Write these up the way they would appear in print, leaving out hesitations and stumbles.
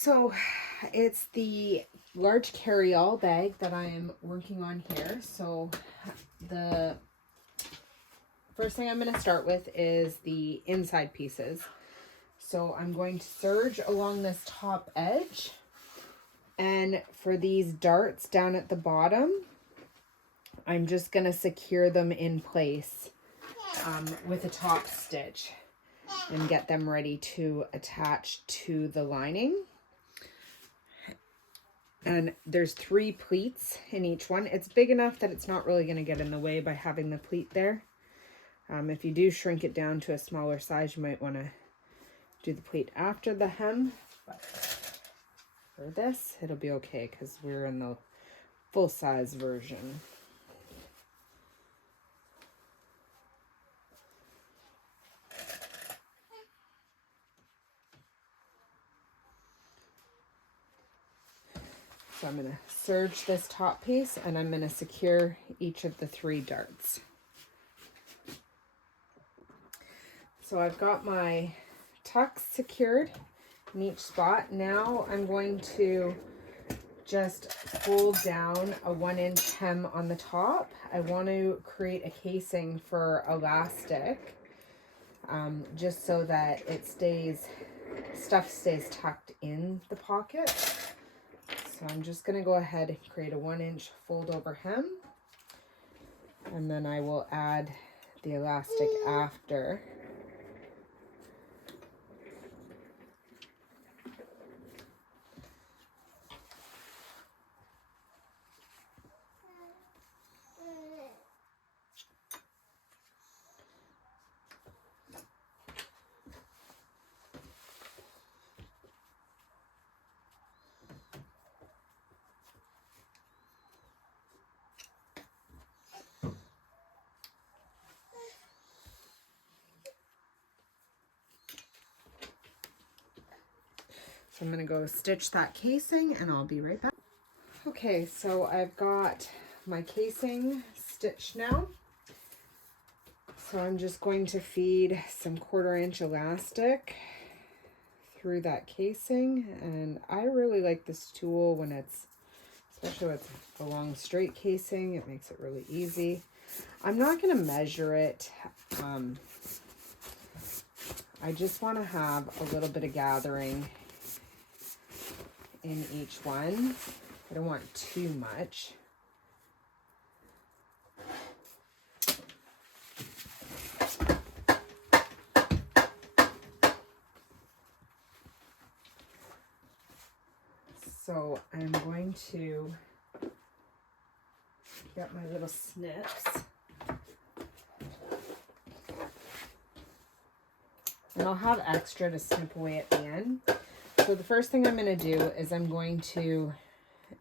So it's the large carry-all bag that I am working on here. So the first thing I'm going to start with is the inside pieces. So I'm going to serge along this top edge. And for these darts down at the bottom, I'm just going to secure them in place with a top stitch and get them ready to attach to the lining. And there's 3 pleats in each one. It's big enough that it's not really going to get in the way by having the pleat there. If you do shrink it down to a smaller size, you might want to do the pleat after the hem. But for this, it'll be okay because we're in the full-size version. So I'm going to serge this top piece and I'm going to secure each of the 3 darts. So I've got my tucks secured in each spot. Now I'm going to just fold down a 1-inch hem on the top. I want to create a casing for elastic, just so that stuff stays tucked in the pocket. So I'm just going to go ahead and create a 1-inch fold over hem, and then I will add the elastic after. So I'm going to go stitch that casing and I'll be right back. Okay, so I've got my casing stitched now. So I'm just going to feed some 1/4-inch elastic through that casing. And I really like this tool when especially with a long straight casing, it makes it really easy. I'm not going to measure it. I just want to have a little bit of gathering in each one. I don't want too much. So I'm going to get my little snips. And I'll have extra to snip away at the end. So the first thing I'm going to do is I'm going to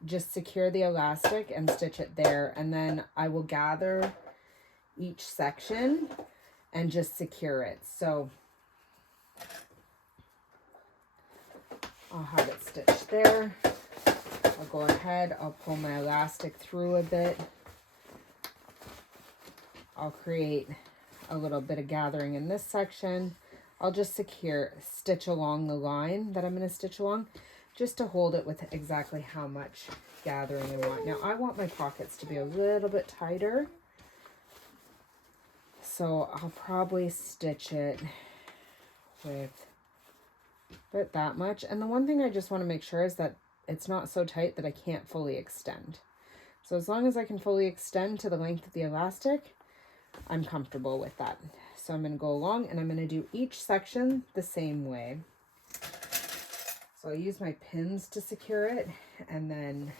just secure the elastic and stitch it there. And then I will gather each section and just secure it. So I'll have it stitched there. I'll go ahead, I'll pull my elastic through a bit. I'll create a little bit of gathering in this section. I'll just stitch along the line that I'm going to stitch along, just to hold it with exactly how much gathering I want. Now I want my pockets to be a little bit tighter, so I'll probably stitch it with about that much. And the one thing I just want to make sure is that it's not so tight that I can't fully extend. So as long as I can fully extend to the length of the elastic, I'm comfortable with that. So I'm going to go along and I'm going to do each section the same way. So I'll use my pins to secure it, and then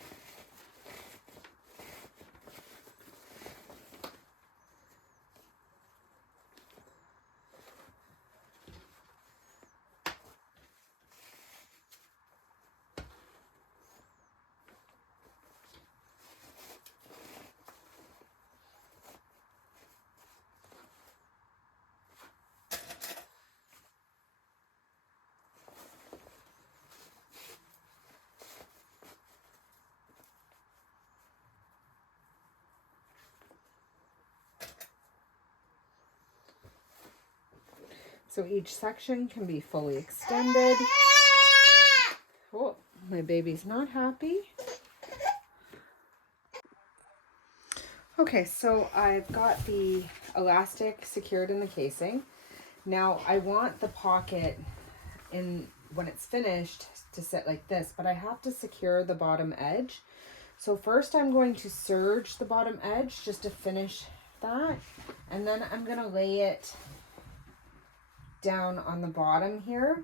so each section can be fully extended. Oh, My baby's not happy. Okay, so I've got the elastic secured in the casing. Now I want the pocket in when it's finished to sit like this, but I have to secure the bottom edge. So first I'm going to serge the bottom edge just to finish that, and then I'm going to lay it down on the bottom here,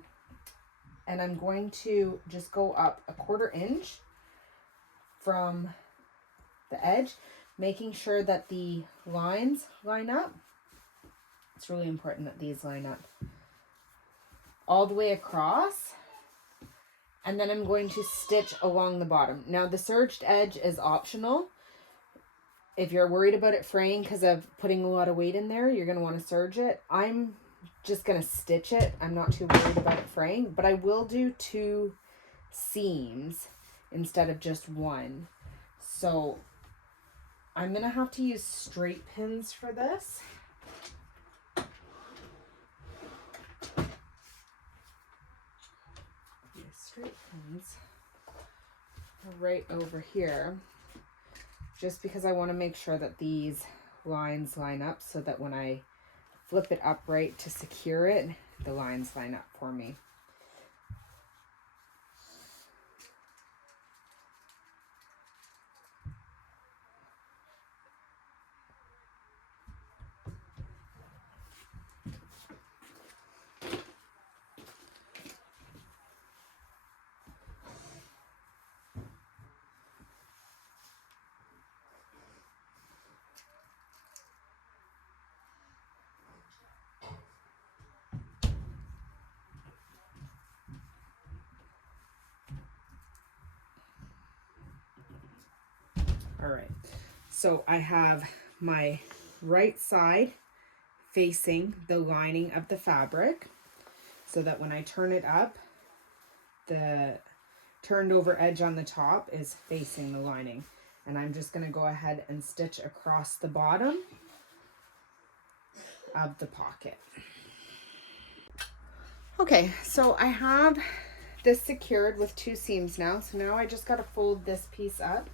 and I'm going to just go up a 1/4 inch from the edge, making sure that the lines line up. It's really important that these line up all the way across. And then I'm going to stitch along the bottom. Now the serged edge is optional. If you're worried about it fraying because of putting a lot of weight in there, you're going to want to serge it. I'm just going to stitch it. I'm not too worried about it fraying, but I will do 2 seams instead of just 1. So I'm going to have to use straight pins for this. Straight pins right over here, just because I want to make sure that these lines line up so that when I flip it upright to secure it, the lines line up for me. All right, so I have my right side facing the lining of the fabric so that when I turn it up, the turned over edge on the top is facing the lining. And I'm just going to go ahead and stitch across the bottom of the pocket. Okay, so I have this secured with 2 seams now. So now I just got to fold this piece up.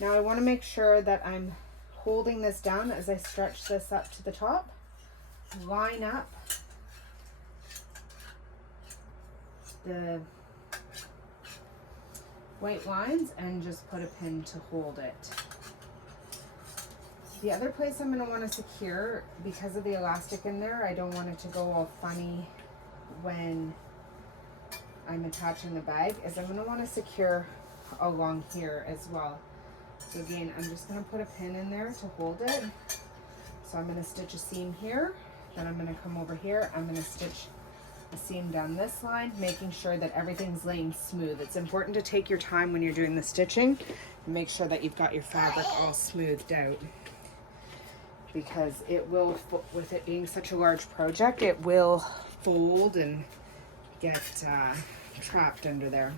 Now I want to make sure that I'm holding this down as I stretch this up to the top. Line up the white lines and just put a pin to hold it. The other place I'm going to want to secure, because of the elastic in there, I don't want it to go all funny when I'm attaching the bag, is I'm going to want to secure along here as well. So again, I'm just going to put a pin in there to hold it. So I'm going to stitch a seam here, then I'm going to come over here, I'm going to stitch a seam down this line, making sure that everything's laying smooth. It's important to take your time when you're doing the stitching and make sure that you've got your fabric all smoothed out, because it will, with it being such a large project, it will fold and get trapped under there.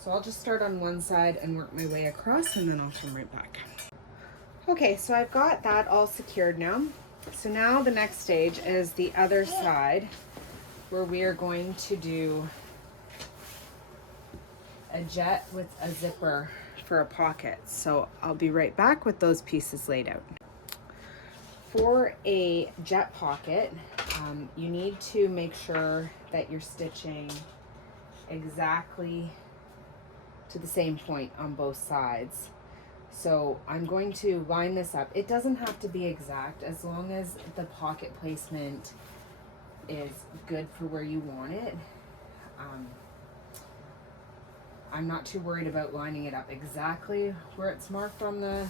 So I'll just start on one side and work my way across, and then I'll come right back. Okay, so I've got that all secured now. So now the next stage is the other side, where we are going to do a jet with a zipper for a pocket. So I'll be right back with those pieces laid out. For a jet pocket, you need to make sure that you're stitching exactly to the same point on both sides. So I'm going to line this up. It doesn't have to be exact, as long as the pocket placement is good for where you want it. I'm not too worried about lining it up exactly where it's marked on the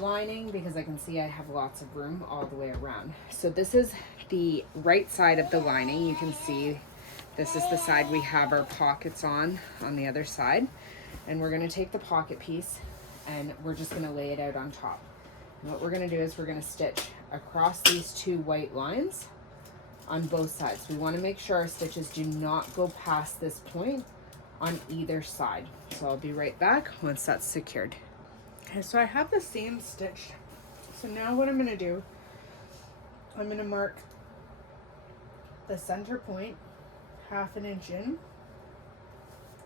lining, because I can see I have lots of room all the way around. So this is the right side of the lining. You can see this is the side we have our pockets on the other side. And we're gonna take the pocket piece and we're just gonna lay it out on top. And what we're gonna do is we're gonna stitch across these two white lines on both sides. We wanna make sure our stitches do not go past this point on either side. So I'll be right back once that's secured. Okay, so I have the seam stitched. So now what I'm gonna do, I'm gonna mark the center point 1/2 inch in,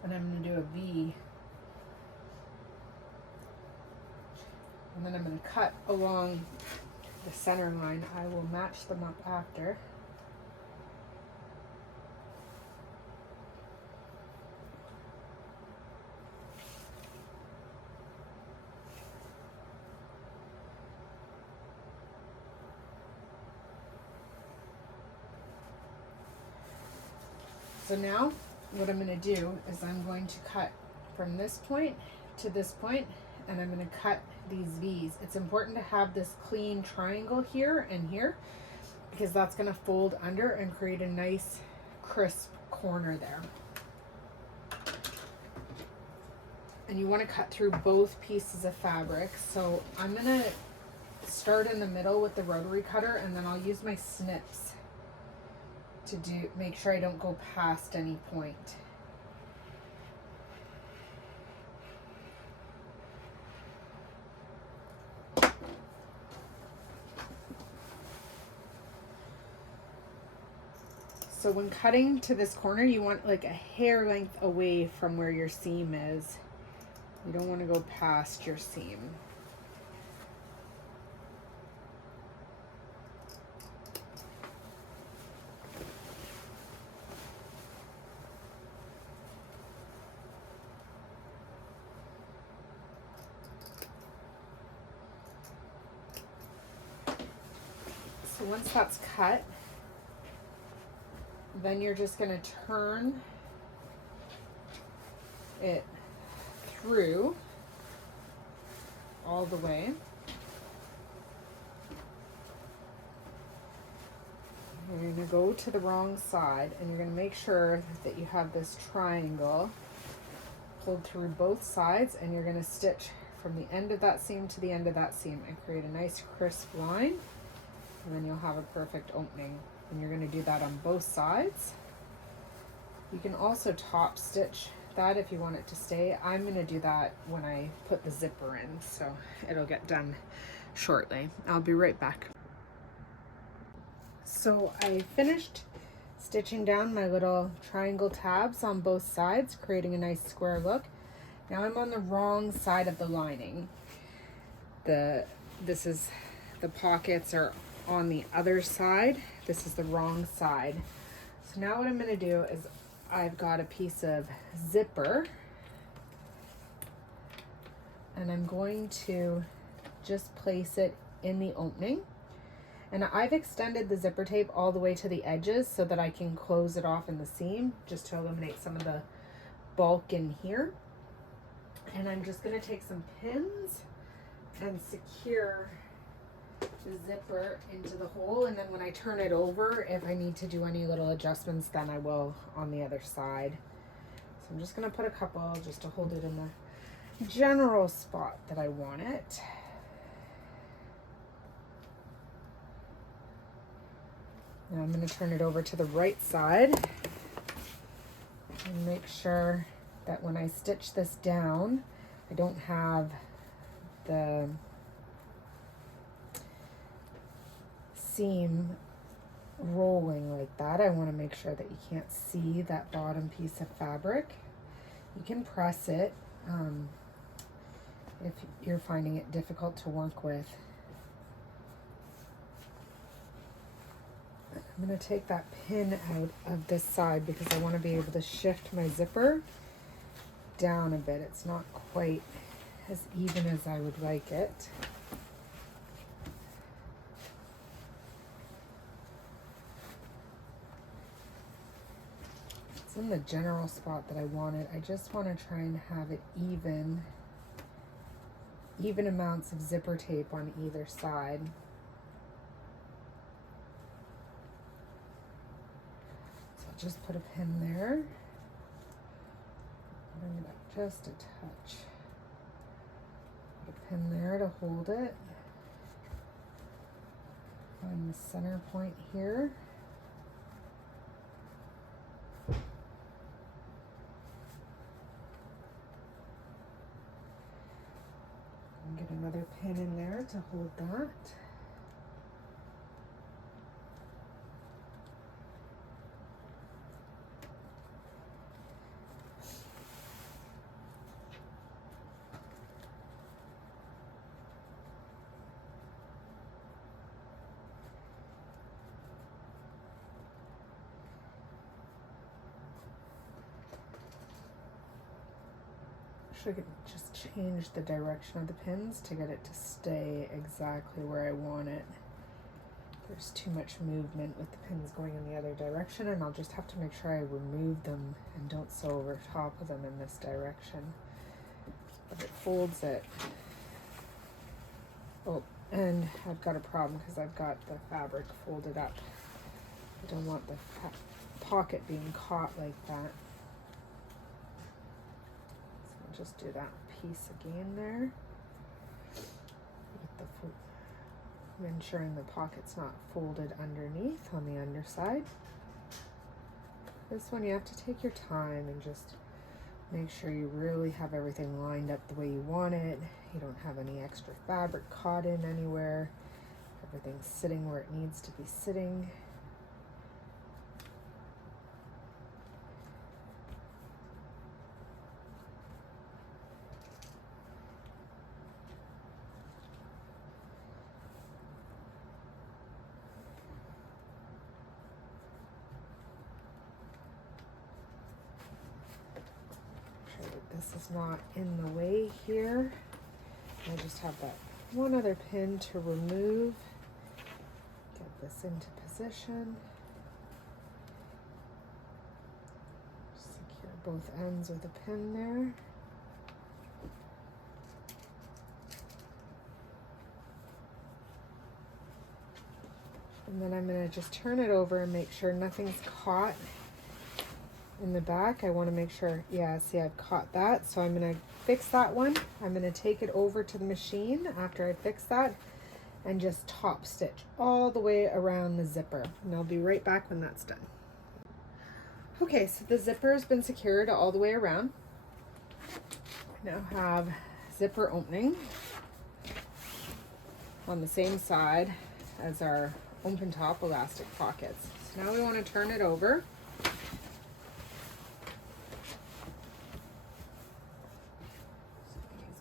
and I'm gonna do a V. And then I'm gonna cut along the center line. I will match them up after. So now what I'm going to do is I'm going to cut from this point to this point, and I'm going to cut these V's. It's important to have this clean triangle here and here because that's going to fold under and create a nice crisp corner there. And you want to cut through both pieces of fabric. So I'm going to start in the middle with the rotary cutter, and then I'll use my snips to make sure I don't go past any point. So when cutting to this corner, you want like a hair length away from where your seam is. You don't want to go past your seam. So once that's cut, then you're just going to turn it through all the way. You're going to go to the wrong side, and you're going to make sure that you have this triangle pulled through both sides, and you're going to stitch from the end of that seam to the end of that seam and create a nice crisp line, and then you'll have a perfect opening. And you're going to do that on both sides. You can also top stitch that if you want it to stay. I'm going to do that when I put the zipper in, so it'll get done shortly. I'll be right back. So I finished stitching down my little triangle tabs on both sides, creating a nice square look. Now I'm on the wrong side of the lining. The pockets are on the other side. This is the wrong side. So now what I'm going to do is I've got a piece of zipper, and I'm going to just place it in the opening. And I've extended the zipper tape all the way to the edges so that I can close it off in the seam, just to eliminate some of the bulk in here. And I'm just going to take some pins and secure the zipper into the hole, and then when I turn it over, if I need to do any little adjustments, then I will on the other side. So I'm just going to put a couple just to hold it in the general spot that I want it. Now I'm going to turn it over to the right side and make sure that when I stitch this down, I don't have the seam rolling like that. I want to make sure that you can't see that bottom piece of fabric. You can press it if you're finding it difficult to work with. I'm going to take that pin out of this side because I want to be able to shift my zipper down a bit. It's not quite as even as I would like it. It's in the general spot that I want it. I just want to try and have it even amounts of zipper tape on either side. So I'll just put a pin there. Bring it up just a touch. Put a pin there to hold it. Find the center point here. And get another pin in there to hold that. I could just change the direction of the pins to get it to stay exactly where I want it. There's too much movement with the pins going in the other direction, and I'll just have to make sure I remove them and don't sew over top of them in this direction. But it folds it. Oh, and I've got a problem because I've got the fabric folded up. I don't want the pocket being caught like that. Just do that piece again there. With the ensuring the pocket's not folded underneath on the underside. This one you have to take your time and just make sure you really have everything lined up the way you want it. You don't have any extra fabric caught in anywhere. Everything's sitting where it needs to be sitting. This is not in the way here. I just have that one other pin to remove. Get this into position. Secure both ends with a pin there. And then I'm going to just turn it over and make sure nothing's caught in the back. I want to make sure, yeah, see, I've caught that. So I'm going to fix that one. I'm going to take it over to the machine after I fix that and just top stitch all the way around the zipper. And I'll be right back when that's done. Okay, so the zipper has been secured all the way around. I now have zipper opening on the same side as our open top elastic pockets. So now we want to turn it over.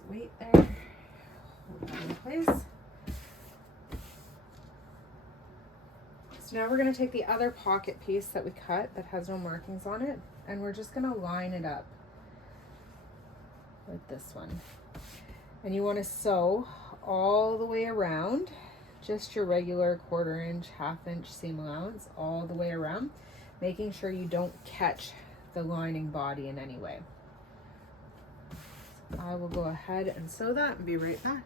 Weight there, hold that in place. So now we're going to take the other pocket piece that we cut that has no markings on it, and we're just going to line it up with this one. And you want to sew all the way around, just your regular 1/4 inch, 1/2 inch seam allowance all the way around, making sure you don't catch the lining body in any way. I will go ahead and sew that and be right back.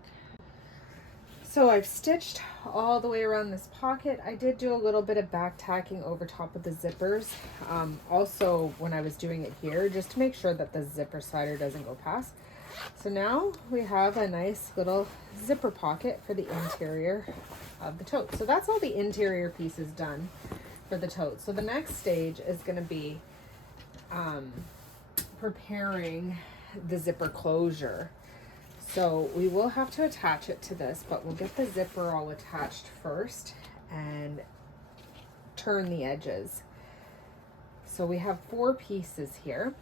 So I've stitched all the way around this pocket. I did do a little bit of back tacking over top of the zippers. Also when I was doing it here, just to make sure that the zipper slider doesn't go past. So now we have a nice little zipper pocket for the interior of the tote. So that's all the interior pieces done for the tote. So the next stage is going to be preparing the zipper closure. So we will have to attach it to this, but we'll get the zipper all attached first and turn the edges. So we have 4 pieces here.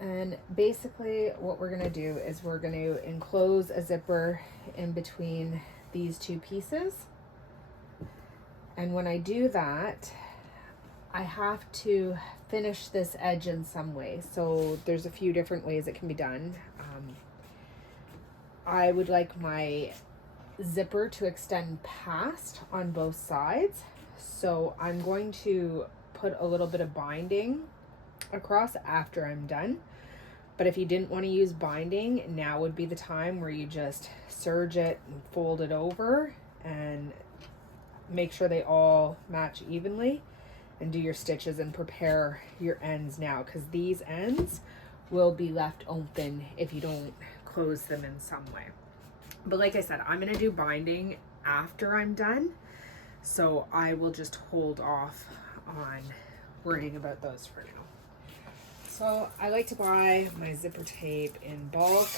And basically what we're going to do is we're going to enclose a zipper in between these 2 pieces. And when I do that, I have to finish this edge in some way. So there's a few different ways it can be done. I would like my zipper to extend past on both sides. So I'm going to put a little bit of binding across after I'm done. But if you didn't want to use binding, now would be the time where you just serge it and fold it over and make sure they all match evenly, and do your stitches and prepare your ends now, because these ends will be left open if you don't close them in some way. But like I said, I'm going to do binding after I'm done, so I will just hold off on worrying about those for now. So I like to buy my zipper tape in bulk,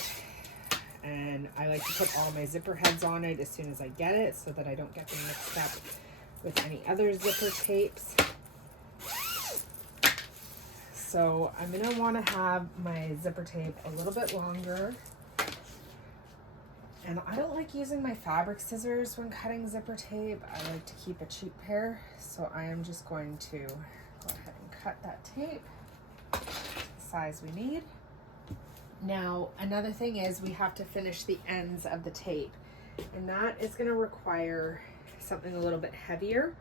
and I like to put all my zipper heads on it as soon as I get it so that I don't get them mixed up with any other zipper tapes. So I'm going to want to have my zipper tape a little bit longer. And I don't like using my fabric scissors when cutting zipper tape. I like to keep a cheap pair. So I am just going to go ahead and cut that tape the size we need. Now, another thing is we have to finish the ends of the tape, and that is going to require something a little bit heavier.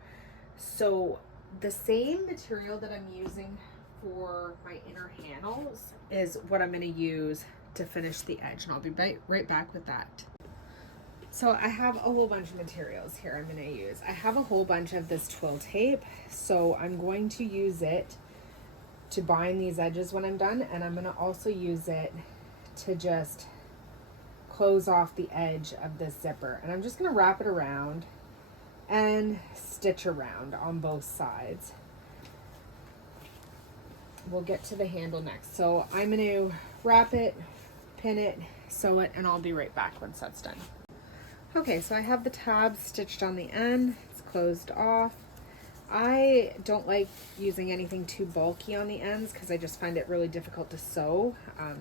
So the same material that I'm using for my inner handles is what I'm going to use to finish the edge, and I'll be right back with that. So I have a whole bunch of materials here I'm going to use. I have a whole bunch of this twill tape, so I'm going to use it to bind these edges when I'm done, and I'm going to also use it to just close off the edge of this zipper, and I'm just going to wrap it around and stitch around on both sides. We'll get to the handle next. So I'm going to wrap it, pin it, sew it, and I'll be right back once that's done. Okay, so I have the tabs stitched on the end. It's closed off. I don't like using anything too bulky on the ends because I just find it really difficult to sew.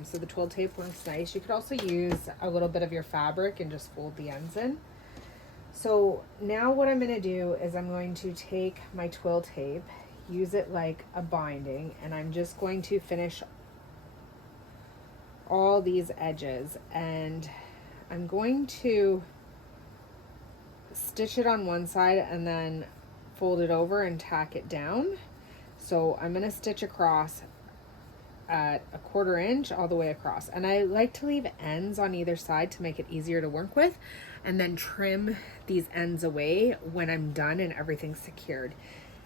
So the twill tape works nice. You could also use a little bit of your fabric and just fold the ends in. So now what I'm going to do is I'm going to take my twill tape, use it like a binding, and I'm just going to finish all these edges, and I'm going to stitch it on one side and then fold it over and tack it down. So I'm going to stitch across at 1/4 inch all the way across, and I like to leave ends on either side to make it easier to work with, and then trim these ends away when I'm done and everything's secured.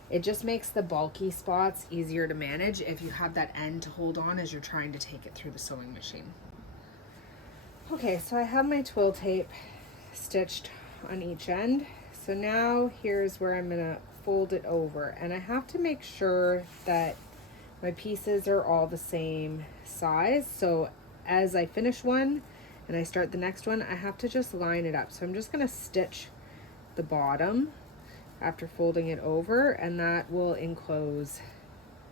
It just makes the bulky spots easier to manage if you have that end to hold on as you're trying to take it through the sewing machine. Okay, so I have my twill tape stitched on each end. So now here's where I'm gonna fold it over, and I have to make sure that my pieces are all the same size. So as I finish one and I start the next one, I have to just line it up. So I'm just gonna stitch the bottom after folding it over, and that will enclose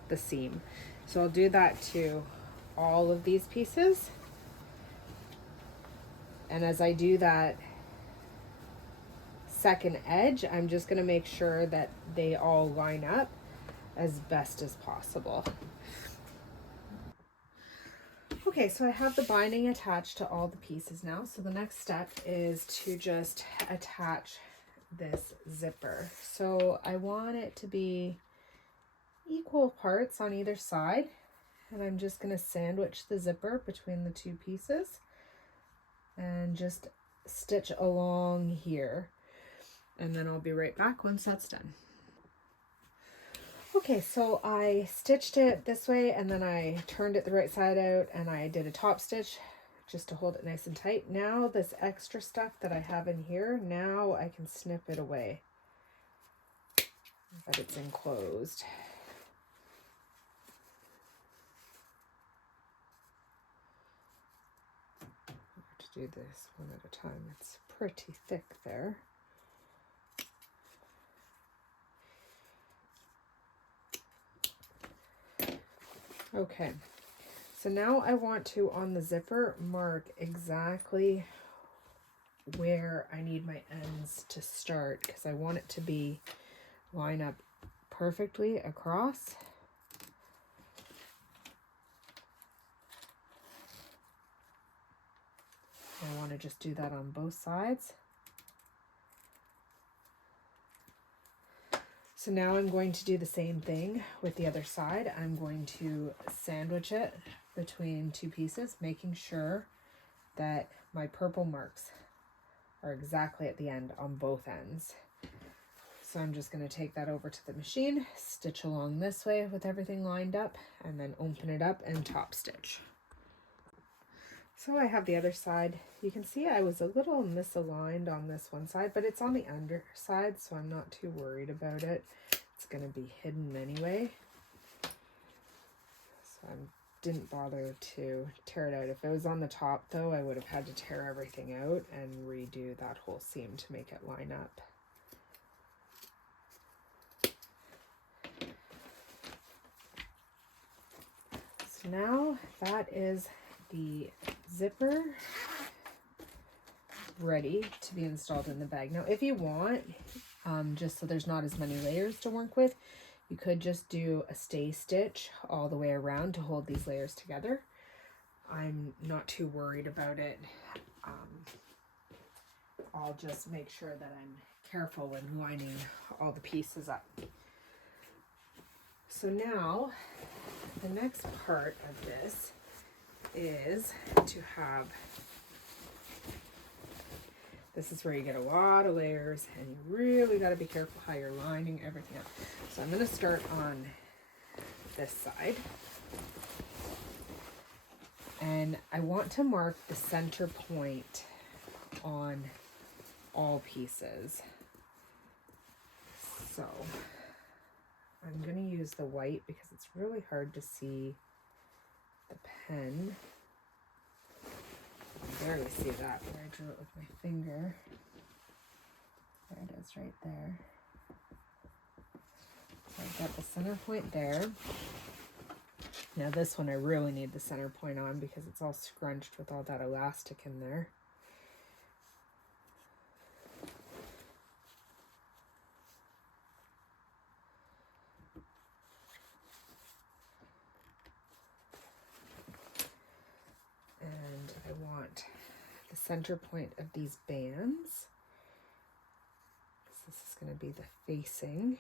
the seam. So I'll do that to all of these pieces. And as I do that second edge, I'm just going to make sure that they all line up as best as possible. Okay, so I have the binding attached to all the pieces now. So the next step is to just attach this zipper. So I want it to be equal parts on either side, and I'm just going to sandwich the zipper between the two pieces and just stitch along here. And then I'll be right back once that's done. Okay, so I stitched it this way, and then I turned it the right side out, and I did a top stitch just to hold it nice and tight. Now this extra stuff that I have in here, now I can snip it away that it's enclosed. I have to do this one at a time. It's pretty thick there. Okay, so now I want to, on the zipper, mark exactly where I need my ends to start, because I want it to be line up perfectly across. I want to just do that on both sides. So now I'm going to do the same thing with the other side. I'm going to sandwich it between two pieces, making sure that my purple marks are exactly at the end on both ends. So I'm just going to take that over to the machine, stitch along this way with everything lined up, and then open it up and top stitch. So I have the other side. You can see I was a little misaligned on this one side, but it's on the underside, so I'm not too worried about it. It's going to be hidden anyway. So I didn't bother to tear it out. If it was on the top though, I would have had to tear everything out and redo that whole seam to make it line up. So now that is the zipper ready to be installed in the bag. Now if you want, just so there's not as many layers to work with, you could just do a stay stitch all the way around to hold these layers together. I'm not too worried about it. I'll just make sure that I'm careful when lining all the pieces up. So now the next part of this is to have, this is where you get a lot of layers and you really got to be careful how you're lining everything up. So I'm going to start on this side. And I want to mark the center point on all pieces. So I'm going to use the white because it's really hard to see the pen. I barely see that where I drew it with my finger. There it is right there. So I've got the center point there. Now this one I really need the center point on because it's all scrunched with all that elastic in there. And I want the center point of these bands. This is going to be the facing.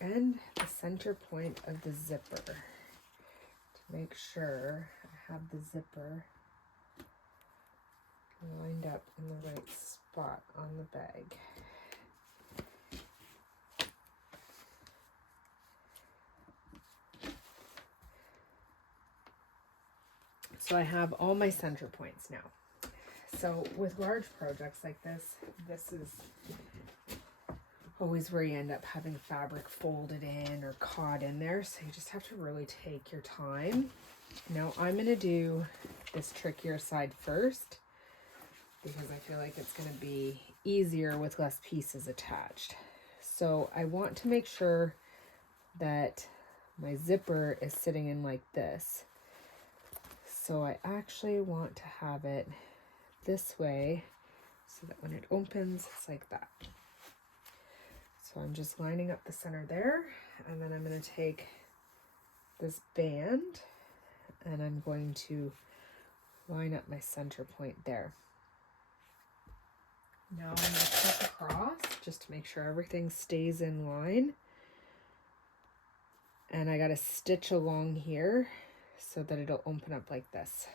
And the center point of the zipper, to make sure I have the zipper lined up in the right spot on the bag. So I have all my center points now. So with large projects like this, this is always where you end up having fabric folded in or caught in there. So you just have to really take your time. Now I'm going to do this trickier side first because I feel like it's going to be easier with less pieces attached. So I want to make sure that my zipper is sitting in like this. So I actually want to have it this way so that when it opens, it's like that. So I'm just lining up the center there, and then I'm going to take this band and I'm going to line up my center point there. Now I'm going to cut across just to make sure everything stays in line. And I got to stitch along here so that it'll open up like this.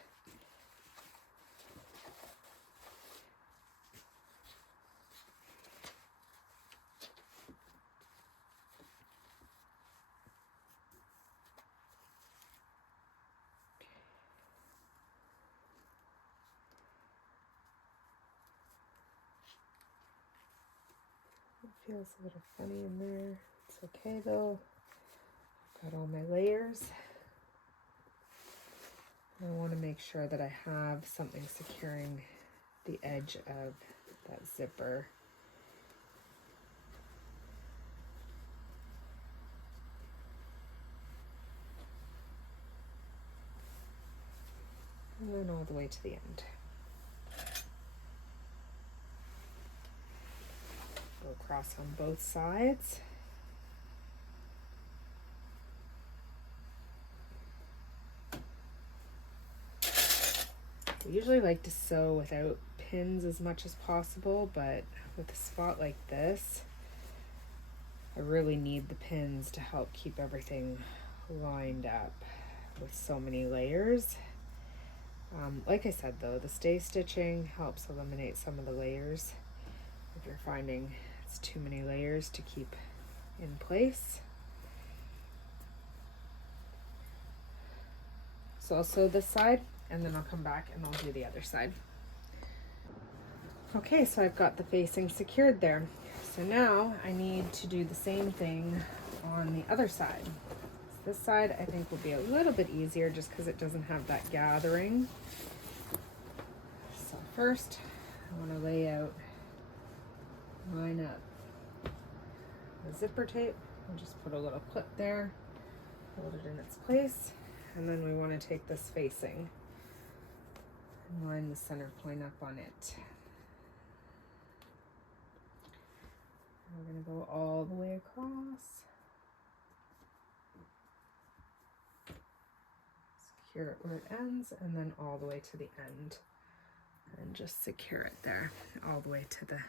It feels a little funny in there. It's okay though. Got all my layers. I want to make sure that I have something securing the edge of that zipper. And then all the way to the end. Go across on both sides. I usually like to sew without pins as much as possible, but with a spot like this, I really need the pins to help keep everything lined up with so many layers. Like I said though, the stay stitching helps eliminate some of the layers if you're finding it's too many layers to keep in place. So I'll sew this side and then I'll come back and I'll do the other side. Okay, so I've got the facing secured there. So now I need to do the same thing on the other side. This side I think will be a little bit easier just because it doesn't have that gathering. So first I want to lay out, line up the zipper tape and just put a little clip there, hold it in its place, and then we want to take this facing and line the center point up on it. We're going to go all the way across. Secure it where it ends and then all the way to the end. And just secure it there, all the way to the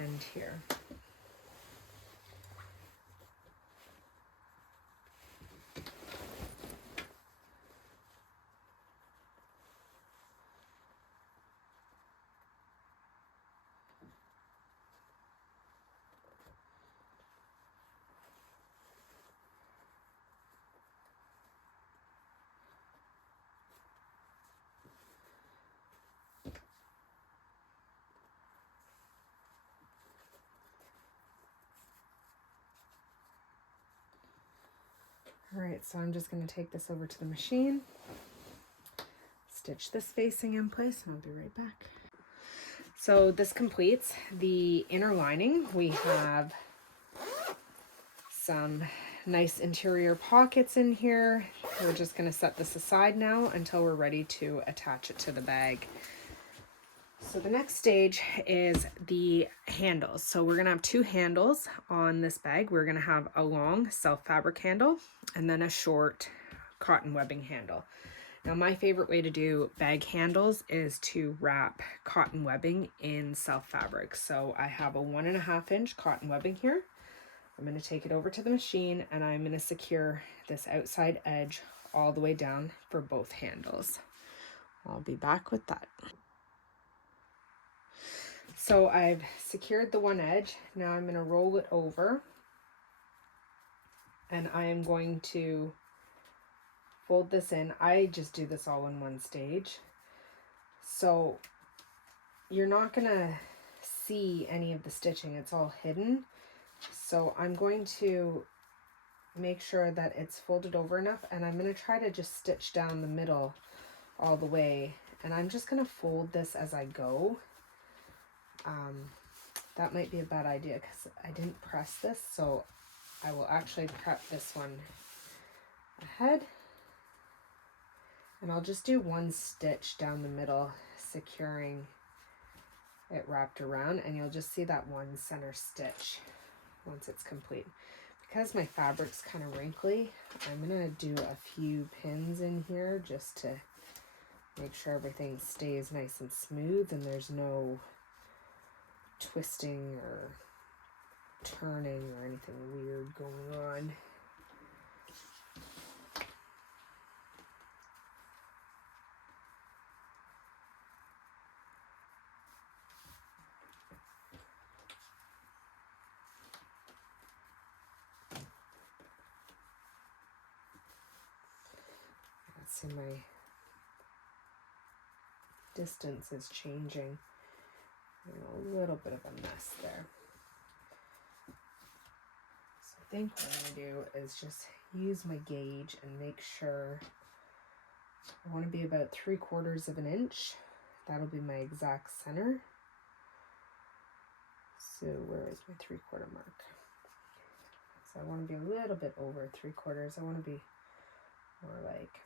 end here. All right, so I'm just going to take this over to the machine, stitch this facing in place, and I'll be right back. So this completes the inner lining. We have some nice interior pockets in here. We're just going to set this aside now until we're ready to attach it to the bag. So the next stage is the handles. So we're gonna have two handles on this bag. We're gonna have a long self fabric handle and then a short cotton webbing handle. Now my favorite way to do bag handles is to wrap cotton webbing in self fabric. So I have a 1.5 inch cotton webbing here. I'm gonna take it over to the machine and I'm gonna secure this outside edge all the way down for both handles. I'll be back with that. So I've secured the one edge. Now I'm going to roll it over and I am going to fold this in. I just do this all in one stage. So you're not going to see any of the stitching. It's all hidden. So I'm going to make sure that it's folded over enough and I'm going to try to just stitch down the middle all the way. And I'm just going to fold this as I go. That might be a bad idea because I didn't press this, so I will actually prep this one ahead. And I'll just do one stitch down the middle, securing it wrapped around, and you'll just see that one center stitch once it's complete. Because my fabric's kind of wrinkly, I'm going to do a few pins in here just to make sure everything stays nice and smooth and there's no twisting or turning or anything weird going on. So my distance is changing. A little bit of a mess there. So I think what I'm going to do is just use my gauge and make sure I want to be about 3/4 of an inch. That'll be my exact center. So where is my 3/4 mark? So I want to be a little bit over 3/4. I want to be more like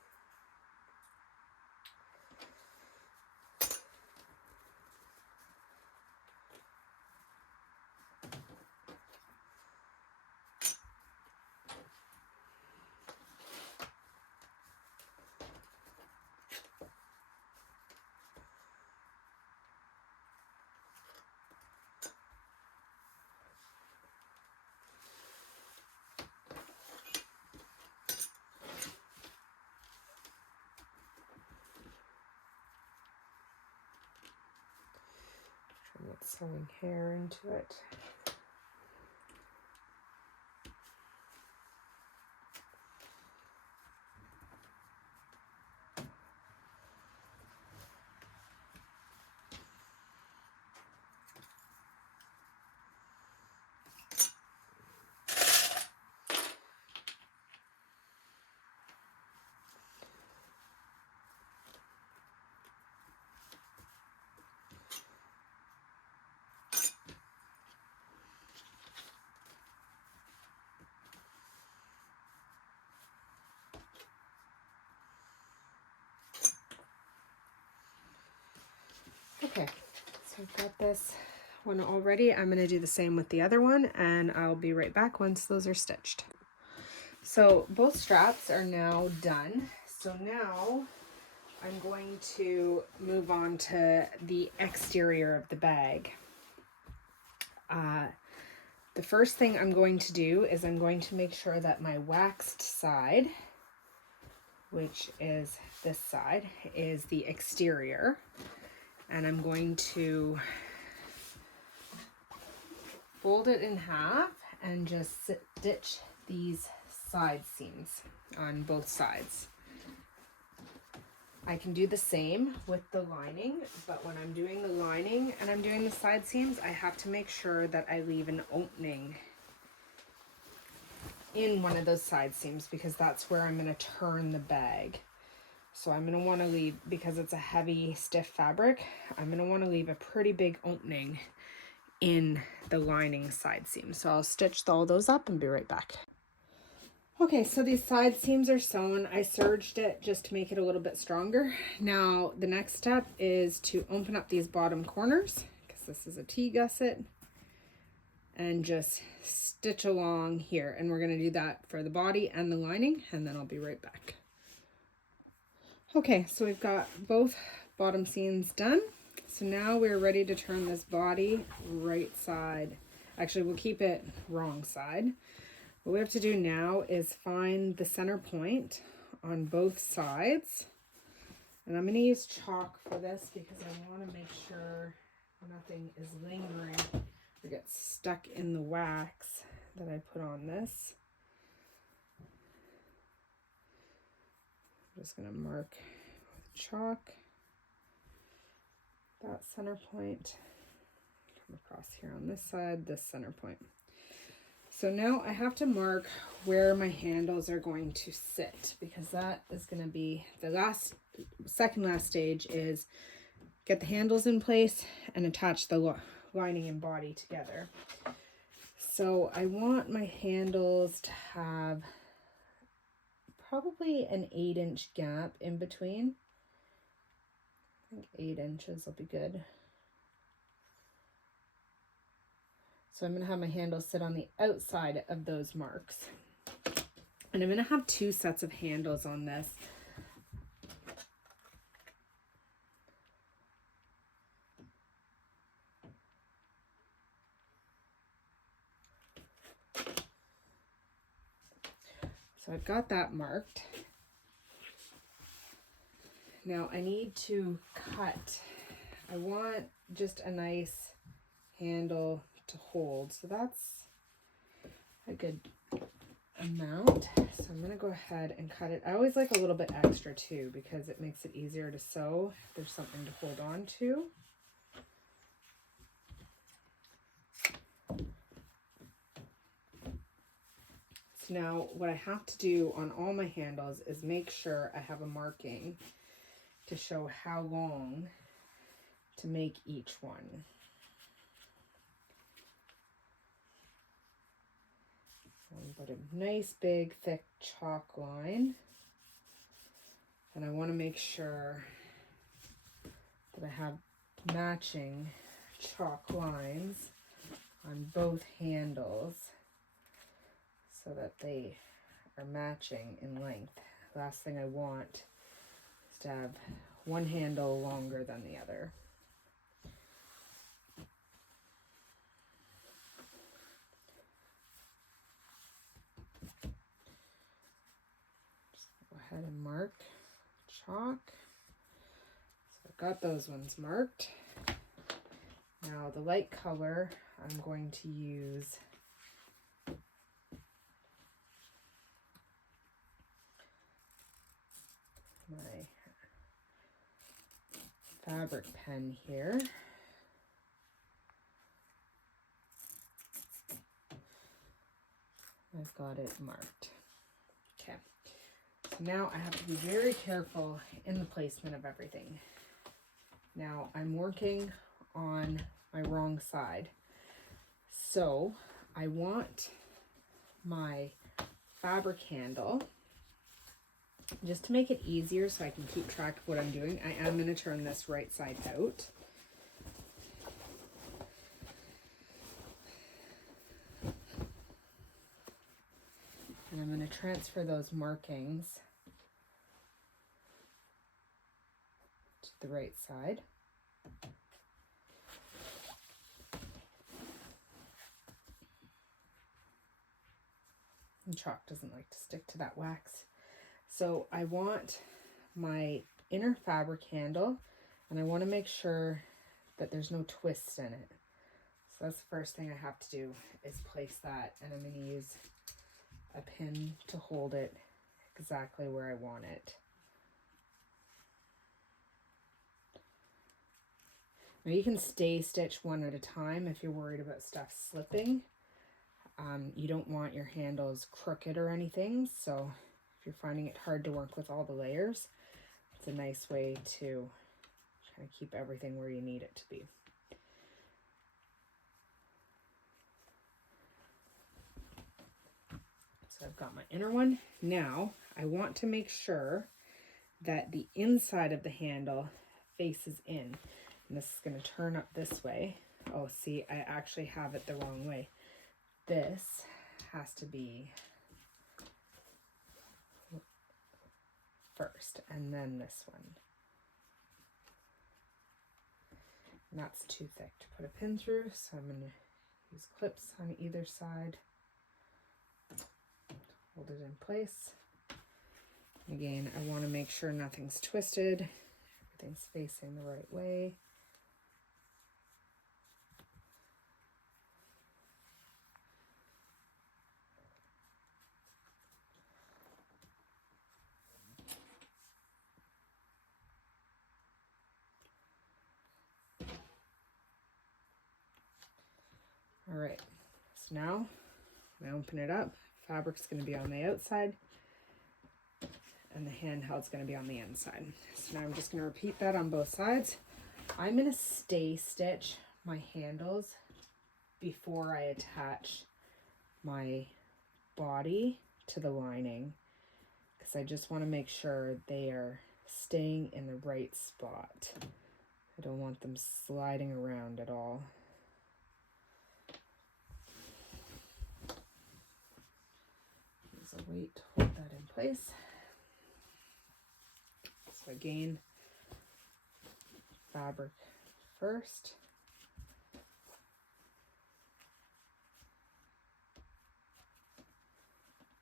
sewing hair into it. Okay, so I've got this one already. I'm going to do the same with the other one, and I'll be right back once those are stitched. So both straps are now done. So now I'm going to move on to the exterior of the bag. The first thing I'm going to do is I'm going to make sure that my waxed side, which is this side, is the exterior. And I'm going to fold it in half and just stitch these side seams on both sides. I can do the same with the lining, but when I'm doing the lining and I'm doing the side seams, I have to make sure that I leave an opening in one of those side seams, because that's where I'm going to turn the bag. So I'm going to want to leave, because it's a heavy, stiff fabric, I'm going to want to leave a pretty big opening in the lining side seam. So I'll stitch all those up and be right back. Okay, so these side seams are sewn. I serged it just to make it a little bit stronger. Now the next step is to open up these bottom corners, because this is a T-gusset, and just stitch along here. And we're going to do that for the body and the lining, and then I'll be right back. Okay, so we've got both bottom seams done. So now we're ready to turn this body right side. Actually, we'll keep it wrong side. What we have to do now is find the center point on both sides. And I'm going to use chalk for this because I want to make sure nothing is lingering or gets stuck in the wax that I put on this. I'm just going to mark with chalk that center point. Come across here on this side, this center point. So now I have to mark where my handles are going to sit, because that is going to be the second last stage, is get the handles in place and attach the lining and body together. So I want my handles to have probably an 8-inch gap in between. I think 8 inches will be good. So I'm going to have my handles sit on the outside of those marks. And I'm going to have 2 sets of handles on this. So I've got that marked. Now I need to cut. I want just a nice handle to hold. So that's a good amount. So I'm going to go ahead and cut it. I always like a little bit extra too, because it makes it easier to sew if there's something to hold on to. So now what I have to do on all my handles is make sure I have a marking to show how long to make each one. Put a nice big thick chalk line, and I want to make sure that I have matching chalk lines on both handles so that they are matching in length. Last thing I want is to have one handle longer than the other. Ahead and mark chalk. So I've got those ones marked. Now the light color, I'm going to use my fabric pen here. I've got it marked. Okay, so now I have to be very careful in the placement of everything. Now I'm working on my wrong side. So I want my fabric handle, just to make it easier so I can keep track of what I'm doing, I am going to turn this right side out. And I'm going to transfer those markings to the right side. And chalk doesn't like to stick to that wax. So I want my inner fabric handle, and I want to make sure that there's no twists in it. So that's the first thing I have to do, is place that, and I'm going to use a pin to hold it exactly where I want it. Now you can stay stitch one at a time if you're worried about stuff slipping. You don't want your handles crooked or anything, so if you're finding it hard to work with all the layers, it's a nice way to kind of keep everything where you need it to be. So I've got my inner one. Now I want to make sure that the inside of the handle faces in. And this is going to turn up this way. Oh, see, I actually have it the wrong way. This has to be first, and then this one. And that's too thick to put a pin through, so I'm going to use clips on either side. Hold it in place. Again, I want to make sure nothing's twisted, everything's facing the right way. All right, so now when I open it up, fabric's going to be on the outside and the handheld's going to be on the inside. So now I'm just going to repeat that on both sides. I'm going to stay stitch my handles before I attach my body to the lining, because I just want to make sure they are staying in the right spot. I don't want them sliding around at all. Use a weight to hold that in place. So again, fabric first.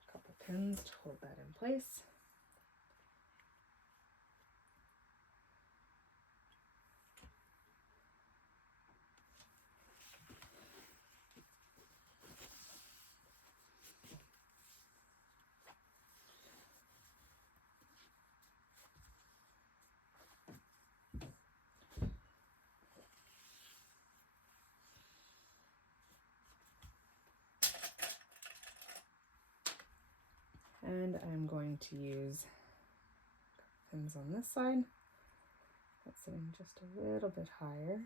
A couple pins to hold that in place. And I'm going to use pins on this side. That's sitting just a little bit higher.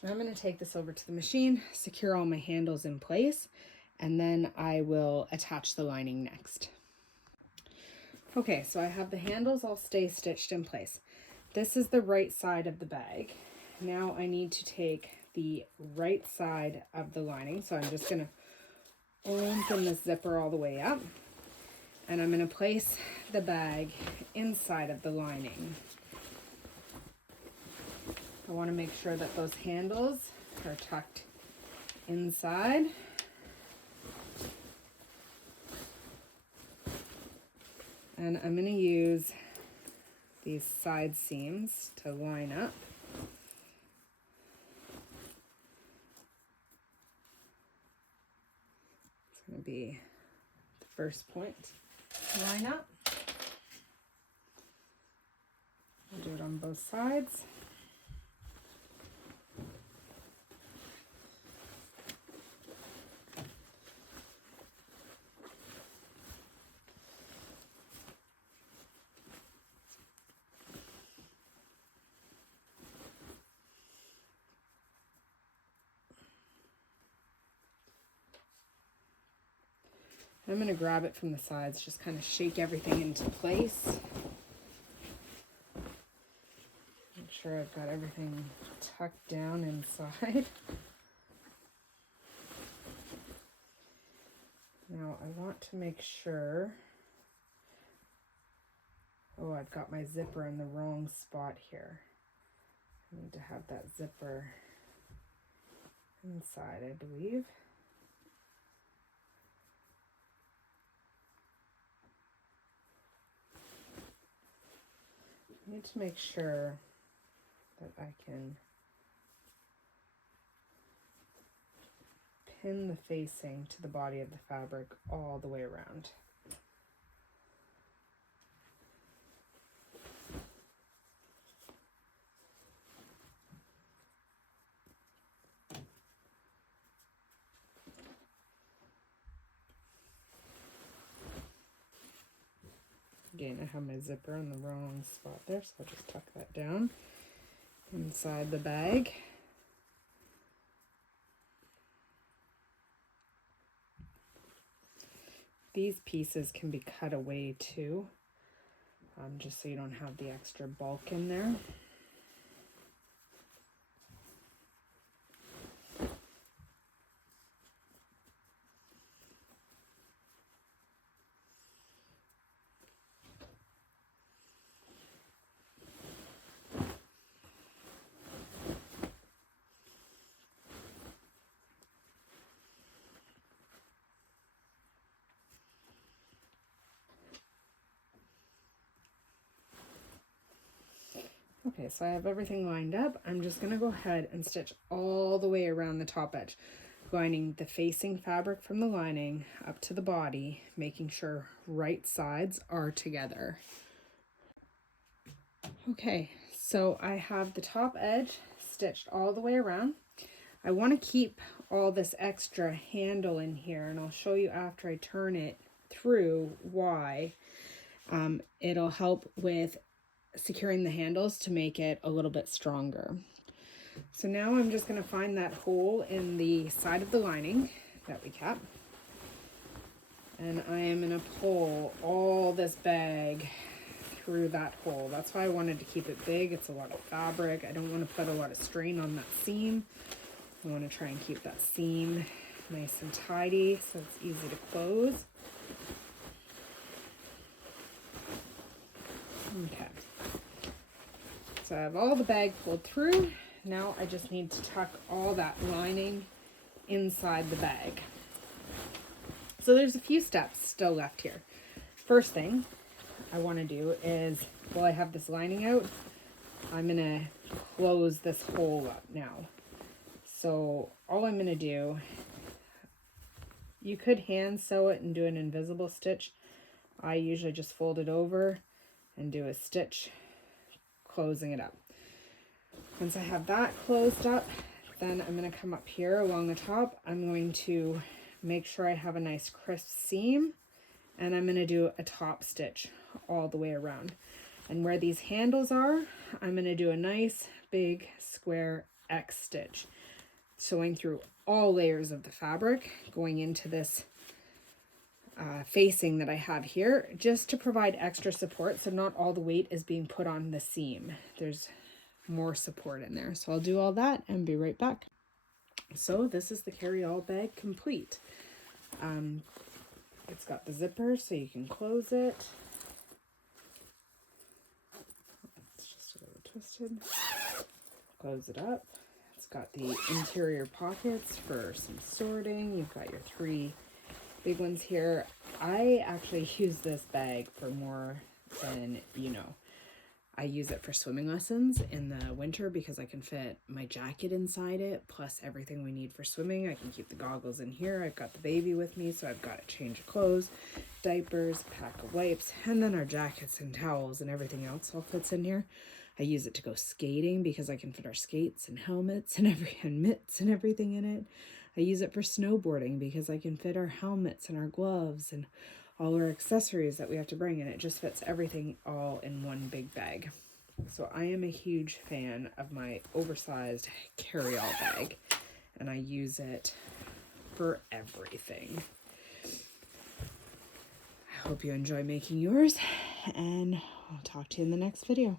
So I'm going to take this over to the machine, secure all my handles in place, and then I will attach the lining next. Okay, so I have the handles all stay stitched in place. This is the right side of the bag. Now I need to take the right side of the lining. So I'm just going to open the zipper all the way up, and I'm going to place the bag inside of the lining. I want to make sure that those handles are tucked inside. And I'm going to use these side seams to line up. It's going to be the first point to line up. I'll do it on both sides. I'm going to grab it from the sides, just kind of shake everything into place. Make sure I've got everything tucked down inside. Now I want to make sure, oh, I've got my zipper in the wrong spot here. I need to have that zipper inside, I believe. I need to make sure that I can pin the facing to the body of the fabric all the way around. Again, I have my zipper in the wrong spot there, so I'll just tuck that down inside the bag. These pieces can be cut away too, just so you don't have the extra bulk in there. Okay, so I have everything lined up. I'm just going to go ahead and stitch all the way around the top edge, lining the facing fabric from the lining up to the body, making sure right sides are together. Okay, so I have the top edge stitched all the way around. I want to keep all this extra handle in here, and I'll show you after I turn it through why. It'll help with securing the handles to make it a little bit stronger. So now I'm just going to find that hole in the side of the lining that we kept, and I am going to pull all this bag through that hole. That's why I wanted to keep it big. It's a lot of fabric. I don't want to put a lot of strain on that seam. I want to try and keep that seam nice and tidy so it's easy to close. Okay. So I have all the bag pulled through. Now I just need to tuck all that lining inside the bag. So there's a few steps still left here. First thing I want to do is, while I have this lining out, I'm going to close this hole up now. So all I'm going to do, you could hand sew it and do an invisible stitch. I usually just fold it over and do a stitch closing it up. Once I have that closed up, then I'm going to come up here along the top. I'm going to make sure I have a nice crisp seam, and I'm going to do a top stitch all the way around. And where these handles are, I'm going to do a nice big square X stitch, sewing through all layers of the fabric going into this facing that I have here, just to provide extra support so not all the weight is being put on the seam. There's more support in there. So I'll do all that and be right back. So this is the carry-all bag complete. It's got the zipper so you can close it. It's just a little twisted. Close it up. It's got the interior pockets for some sorting. You've got your 3 big ones here. I actually use this bag for more than you know. I use it for swimming lessons in the winter because I can fit my jacket inside it, plus everything we need for swimming. I can keep the goggles in here. I've got the baby with me, so I've got a change of clothes, diapers, pack of wipes, and then our jackets and towels and everything else all fits in here. I use it to go skating because I can fit our skates and helmets and mitts and everything in it. I use it for snowboarding because I can fit our helmets and our gloves and all our accessories that we have to bring, and it just fits everything all in one big bag. So I am a huge fan of my oversized carry-all bag, and I use it for everything. I hope you enjoy making yours, and I'll talk to you in the next video.